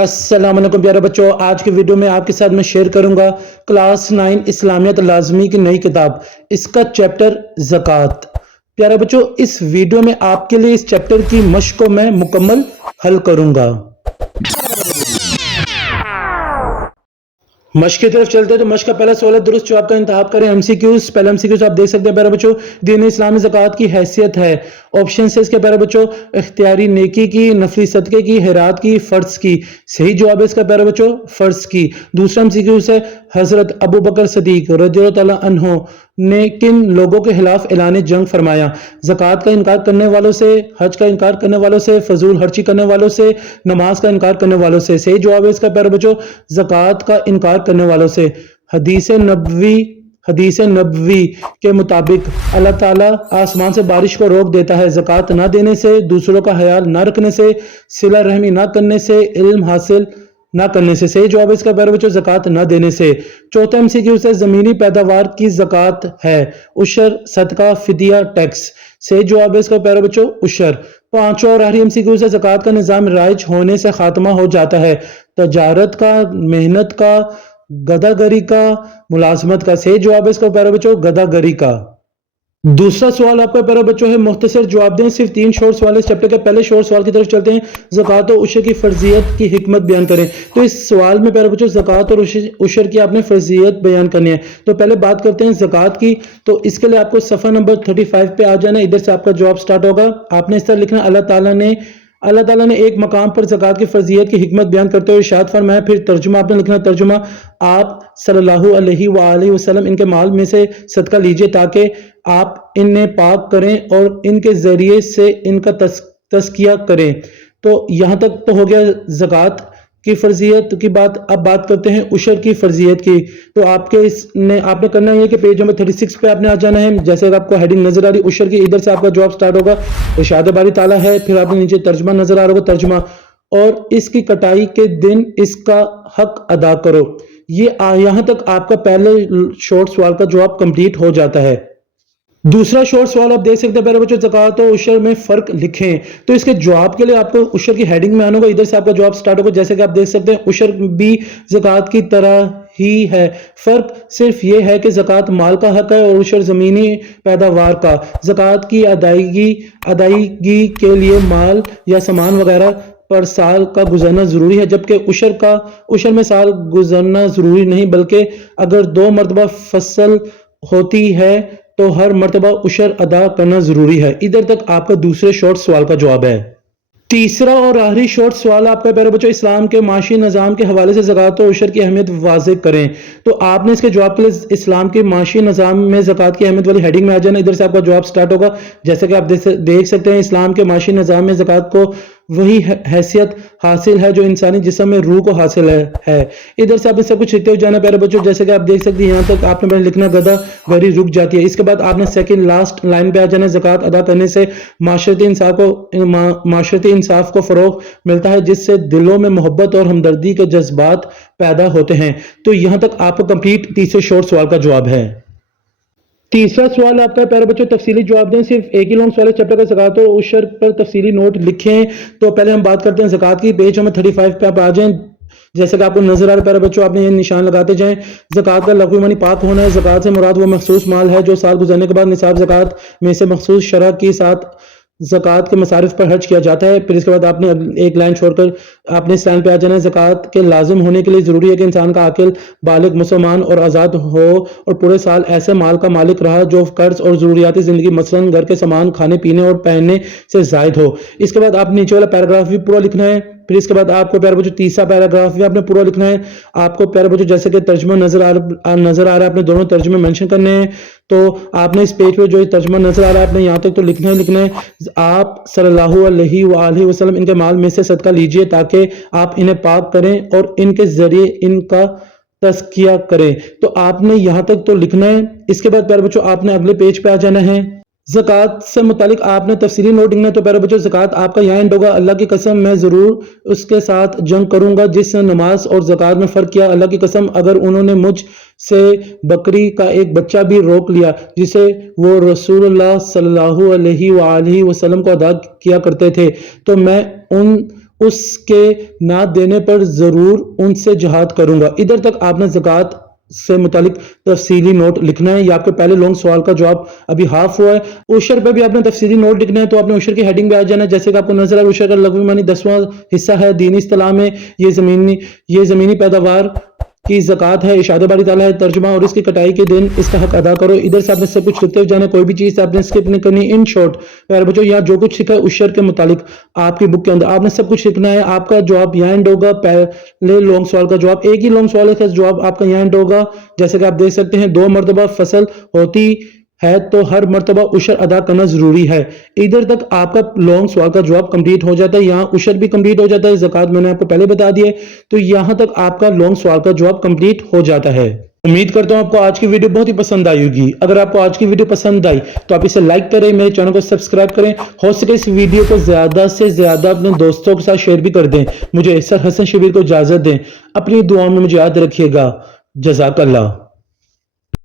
السلام علیکم پیارے بچوں، آج کی ویڈیو میں آپ کے ساتھ میں شیئر کروں گا کلاس 9 اسلامیات لازمی کی نئی کتاب، اس کا چیپٹر زکوٰۃ۔ پیارے بچوں، اس ویڈیو میں آپ کے لیے اس چیپٹر کی مشق کو میں مکمل حل کروں گا۔ مشق کی طرف چلتے ہیں تو مشق کا پہلا سوال ہے، درست جواب کا انتخاب کریں۔ ایم سی کیوز، پہلا ایم سی کیوز آپ دیکھ سکتے ہیں پیارے بچوں، دین اسلام میں زکوٰۃ کی حیثیت ہے۔ آپشن ہے اس کے پیارے بچوں، اختیاری نیکی کی، نفلی صدقے کی، خیرات کی، فرض کی۔ صحیح جواب ہے اس کا پیارے بچوں فرض کی۔ دوسرا ایم سی کیوز ہے، حضرت ابو بکر صدیق رضی اللہ تعالیٰ عنہ نے کن لوگوں کے خلاف اعلان جنگ فرمایا؟ زکوٰۃ کا انکار کرنے والوں سے، حج کا انکار کرنے والوں سے، فضول خرچی کرنے والوں سے، نماز کا انکار کرنے والوں سے۔ صحیح جواب ہے اس کا پیارے بچوں زکوٰۃ کا انکار کرنے والوں سے۔ حدیث نبوی کے مطابق اللہ تعالیٰ آسمان سے بارش کو روک دیتا ہے زکوٰۃ نہ دینے سے، دوسروں کا خیال نہ رکھنے سے، صلہ رحمی نہ کرنے سے، علم حاصل نہ کرنے سے۔ صحیح جواب ہے اس کا پیارے بچوں زکوٰۃ نہ دینے سے۔ چوتھا ایم سی کیو سے زمینی پیداوار کی زکوٰۃ ہے، عشر، صدقہ، فدیہ، ٹیکس۔ صحیح جواب ہے اس کا پیارے بچوں عشر۔ پانچواں اور آخری ایم سی کیو سے زکوٰۃ کا نظام رائج ہونے سے خاتمہ ہو جاتا ہے، تجارت کا، محنت کا، گدھا گری کا، ملازمت کا۔ صحیح جواب ہے اس کا پیارے بچوں گدھا گری کا۔ دوسرا سوال آپ کا پیارے بچوں ہے، مختصر جواب دیں، صرف 3 شارٹ سوال اس چیپٹر کے پہلے شارٹ سوال کی طرف چلتے ہیں۔ زکوٰۃ و عشر کی فرضیت کی حکمت بیان کریں۔ تو اس سوال میں پیارے بچوں زکوٰۃ اور عشر کی آپ نے فرضیت بیان کرنی ہے۔ تو پہلے بات کرتے ہیں زکوٰۃ کی۔ تو اس کے لیے آپ کو صفحہ نمبر 35 پہ آ جانا ہے، ادھر سے آپ کا جواب سٹارٹ ہوگا۔ آپ نے اس طرح لکھنا، اللہ تعالیٰ نے ایک مقام پر زکوٰۃ کی فرضیت کی حکمت بیان کرتے ہوئے ارشاد فرمایا۔ پھر ترجمہ آپ نے لکھنا، ترجمہ آپ صلی اللہ علیہ وآلہ وسلم ان کے مال میں سے صدقہ لیجئے تاکہ آپ انہیں پاک کریں اور ان کے ذریعے سے ان کا تزکیہ کریں۔ تو یہاں تک تو ہو گیا زکوٰۃ کی فرضیت کی بات۔ اب بات کرتے ہیں عشر کی فرضیت کی۔ تو آپ نے کرنا ہے کہ پیج نمبر 36 پہ آپ نے آ جانا ہے، جیسے کہ آپ کو ہیڈنگ نظر آ رہی عشر کی، ادھر سے آپ کا جواب سٹارٹ ہوگا۔ ارشاد باری تعالیٰ ہے، پھر آپ نے نیچے ترجمہ نظر آ رہا ہوگا، ترجمہ اور اس کی کٹائی کے دن اس کا حق ادا کرو۔ یہاں تک آپ کا پہلے شارٹ سوال کا جواب کمپلیٹ ہو جاتا ہے۔ دوسرا شارٹ سوال آپ دیکھ سکتے ہیں پیارے بچوں، زکوٰۃ و عشر میں فرق لکھیں۔ تو اس کے جواب کے لیے آپ کو عشر کی ہیڈنگ میں آنا ہوگا، ادھر سے آپ کا جواب سٹارٹ ہوگا، جیسے کہ آپ دیکھ سکتے ہیں عشر بھی زکوٰۃ کی طرح ہی ہے، فرق صرف یہ ہے کہ زکوٰۃ مال کا حق ہے اور عشر زمینی پیداوار کا۔ زکوٰۃ کی ادائیگی کے لیے مال یا سامان وغیرہ پر سال کا گزرنا ضروری ہے، جبکہ عشر میں سال گزرنا ضروری نہیں، بلکہ اگر 2 مرتبہ فصل ہوتی ہے تو ہر مرتبہ عشر ادا کرنا ضروری ہے۔ ادھر تک آپ کا دوسرے شارٹ سوال کا جواب ہے۔ تیسرا اور آخری شارٹ سوال آپ کا پیارے بچوں، اسلام کے معاشی نظام کے حوالے سے زکوٰۃ و عشر کی اہمیت واضح کریں۔ تو آپ نے اس کے جواب کے لیے اسلام کے معاشی نظام میں زکوٰۃ کی اہمیت والی ہیڈنگ میں آ جانا، ادھر سے آپ کا جواب سٹارٹ ہوگا۔ جیسے کہ آپ دیکھ سکتے ہیں اسلام کے معاشی نظام میں زکوٰۃ کو وہی حیثیت حاصل ہے جو انسانی جسم میں روح کو حاصل ہے۔ ادھر سے آپ نے سب کچھ لکھتے ہوئے جانا پیارے بچوں، جیسے کہ آپ دیکھ سکتے ہیں یہاں تک آپ نے لکھنا گدھا گری رک جاتی ہے۔ اس کے بعد آپ نے سیکنڈ لاسٹ لائن پہ آ جانا، زکوٰۃ ادا کرنے سے معاشرتی انصاف کو فروغ ملتا ہے، جس سے دلوں میں محبت اور ہمدردی کے جذبات پیدا ہوتے ہیں۔ تو یہاں تک آپ کو کمپلیٹ تیسرے شارٹ سوال کا جواب ہے۔ تیسرا سوال آپ کا پیارے بچوں، تفصیلی جواب دیں، صرف ایک ہی لانگ سوال ہے چیپٹر کا، زکوٰۃ و عشر پر تفصیلی نوٹ لکھیں۔ تو پہلے ہم بات کرتے ہیں زکوٰۃ کی، پیج نمبر 35 پہ آپ آ جائیں، جیسے کہ آپ کو نظر آ رہا ہے پیارے بچوں، آپ نے یہ نشان لگاتے جائیں۔ زکوٰۃ کا لغوی معنی پاک ہونا ہے۔ زکوٰۃ سے مراد وہ مخصوص مال ہے جو سال گزرنے کے بعد نصاب زکوٰۃ میں سے مخصوص شرح کے ساتھ زکوٰۃ کے مصارف پر خرچ کیا جاتا ہے۔ پھر اس کے بعد آپ نے ایک لائن چھوڑ کر آپ نے اس لائن پہ آ جانا ہے، زکوٰۃ کے لازم ہونے کے لیے ضروری ہے کہ انسان کا عاقل، بالغ، مسلمان اور آزاد ہو اور پورے سال ایسے مال کا مالک رہا جو قرض اور ضروریاتی زندگی مثلاً گھر کے سامان، کھانے پینے اور پہننے سے زائد ہو۔ اس کے بعد آپ نیچے والا پیراگراف بھی پورا لکھنا ہے۔ پھر اس کے بعد آپ کو پیارے بچوں تیسرا پیراگراف بھی آپ نے پورا لکھنا ہے۔ آپ کو پیارے بچوں جیسے کہ ترجمہ نظر آ رہا ہے، آپ نے دونوں ترجمے منشن کرنے ہیں۔ تو آپ نے اس پیج پہ جو ترجمہ نظر آ رہا ہے آپ نے یہاں تک تو لکھنا ہے، آپ صلی اللہ علیہ وآلہ وسلم ان کے مال میں سے صدقہ لیجئے تاکہ آپ انہیں پاک کریں اور ان کے ذریعے ان کا تزکیہ کریں۔ تو آپ نے یہاں تک تو لکھنا ہے۔ اس کے بعد پیارے بچوں آپ نے اگلے پیج پہ آ جانا ہے۔ زکوٰۃ سے متعلق آپ نے تفصیلی نوٹ لکھنا ہے۔ تو پیارے بچوں زکوٰۃ آپ کا یہاں اینڈ ہوگا، اللہ کی قسم میں ضرور اس کے ساتھ جنگ کروں گا جس نے نماز اور زکوٰۃ میں فرق کیا۔ اللہ کی قسم اگر انہوں نے مجھ سے بکری کا ایک بچہ بھی روک لیا جسے وہ رسول اللہ صلی اللہ علیہ وآلہ وسلم کو ادا کیا کرتے تھے تو میں اس کے نہ دینے پر ضرور ان سے جہاد کروں گا۔ ادھر تک آپ نے زکوٰۃ سے متعلق تفصیلی نوٹ لکھنا ہے۔ یہ آپ کے پہلے لانگ سوال کا جواب ابھی ہاف ہوا ہے۔ عشر پہ بھی آپ نے تفصیلی نوٹ لکھنا ہے، تو آپ نے عشر کی ہیڈنگ پہ آ جانا ہے۔ جیسے کہ آپ کو نظر ہے عشر کا لغوی معنی 10واں حصہ ہے، دینی اصطلاح میں یہ زمینی پیداوار کی زکوٰۃ ہے، ارشاد باری تعالیٰ ہے ترجمہ، اور اس کی کٹائی کے دن اس کا حق ادا کرو۔ ادھر سے آپ نے سب کچھ لکھتے ہوئے جانا، کوئی بھی چیز آپ نے اسکپ نہیں کرنی۔ ان شارٹ پیارے بچوں، یہاں جو کچھ لکھا ہے عشر کے متعلق آپ کی بک کے اندر آپ نے سب کچھ لکھنا ہے۔ آپ کا جواب یہاں اینڈ ہوگا، پہلے لانگ سوال کا جواب، ایک ہی لانگ سوال کا جواب آپ کا یہاں اینڈ ہوگا۔ جیسے کہ آپ دیکھ سکتے ہیں 2 مرتبہ فصل ہوتی ہے تو ہر مرتبہ عشر ادا کرنا ضروری ہے۔ ادھر تک آپ کا لانگ سوال کا جواب کمپلیٹ ہو جاتا ہے، یہاں عشر بھی کمپلیٹ ہو جاتا ہے، زکوٰۃ میں نے آپ کو پہلے بتا دیا ہے، تو یہاں تک آپ کا لانگ سوال کا جواب کمپلیٹ ہو جاتا ہے۔ امید کرتا ہوں آپ کو آج کی ویڈیو بہت ہی پسند آئی ہوگی۔ اگر آپ کو آج کی ویڈیو پسند آئی تو آپ اسے لائک کریں، میرے چینل کو سبسکرائب کریں، ہو سکے اس ویڈیو کو زیادہ سے زیادہ اپنے دوستوں کے ساتھ شیئر بھی کر دیں۔ مجھے سر حسن شبیر کو اجازت دیں، اپنی دعاؤں میں مجھے یاد رکھیے گا۔ جزاک اللہ۔